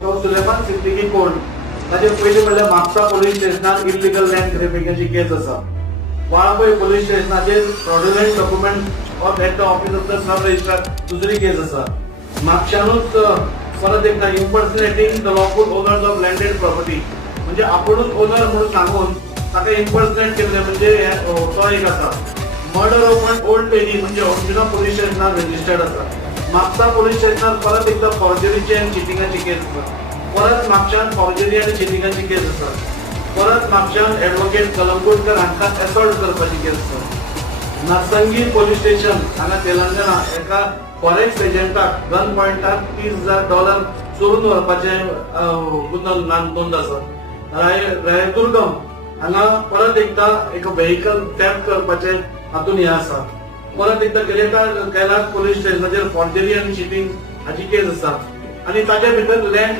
Suleman Siddiqui court ताचे पयलीं म्हणल्यार म्हापसा पोलीस स्टेशनार इल्लीगल लँड व्हेरिफिकेशनची केस आसा. वाळपय पोलीस स्टेशनाचेर fraudulent document of at the office of the sub registrar दुसरी केस आसा. म्हापशानूच परत एकदा impersonating the lawful owners of landed property म्हणजे आपुणूच ओनर म्हणून सांगून ताका इम्पर्सनेट केले म्हणजे तो एक आसा. Murder of an old lady म्हणजे अंजुना पोलीस स्टेशनार रजिस्टर्ड आसा. म्हापसा पोलीस स्टेशनार परत एकदा फॉर्जरीची आनी चिटिंगाची केस आसा. परत म्हापशान फॉर्जरी आनी चिटिंगाची केस आसा. परत म्हापशान एडवोकेट कलंगूटकर हांकां असॉल्ट करपाची केस आसा. नार्संगी पोलीस स्टेशन हांगा तेलंगणा एका फॉरेक्स एजंटाक गन पॉइंटार $30,000 चोरून व्हरपाचे गुन्हो नोंद आसा. रायदुर्गम हांगा परत एकदा एक व्हेकल थेफ्ट करपाचे हातून हे आसा. परत एकदा कैलास पोलीस स्टेशनाचेर फॉर्जरी आनी चिटिंग हाची केस आसा. आनी ताचे भितर लँड